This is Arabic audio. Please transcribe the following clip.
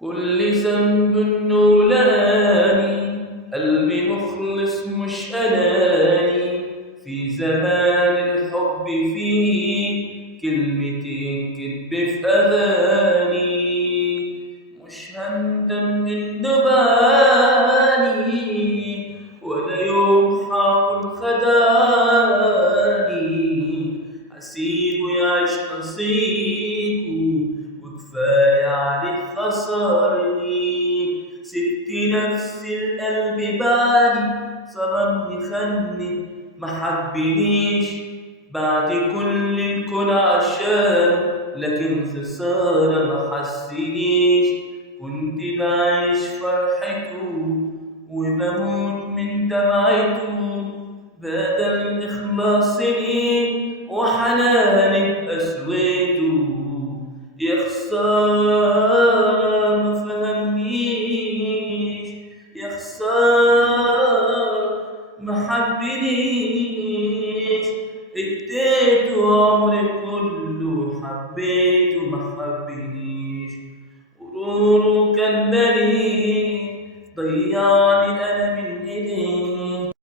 كل ذنب نولاني، قلبي مخلص مش أناني. في زمان الحب فيه كلمتين كدب في أذاني. مش هندم إنه باني، ولا يوم حاول خداني. هسيبه يعيش نصيبه، وكفاية عليه خسرني. سبت نفسي القلب بالي، ظلمني خني ما حبنيش. بعد كل الكون عشانه، لكن خسارة ما حسنيش. كنت بعيش فرحته وبموت من دمعته، بدل إخلاص سنين وحناني بقسوته. يا خسارة ما فهمنيش، يا خسارة ما حبنيش. اديته عمري كله، حبيته ما حبنيش. غروره كان مليء ضيع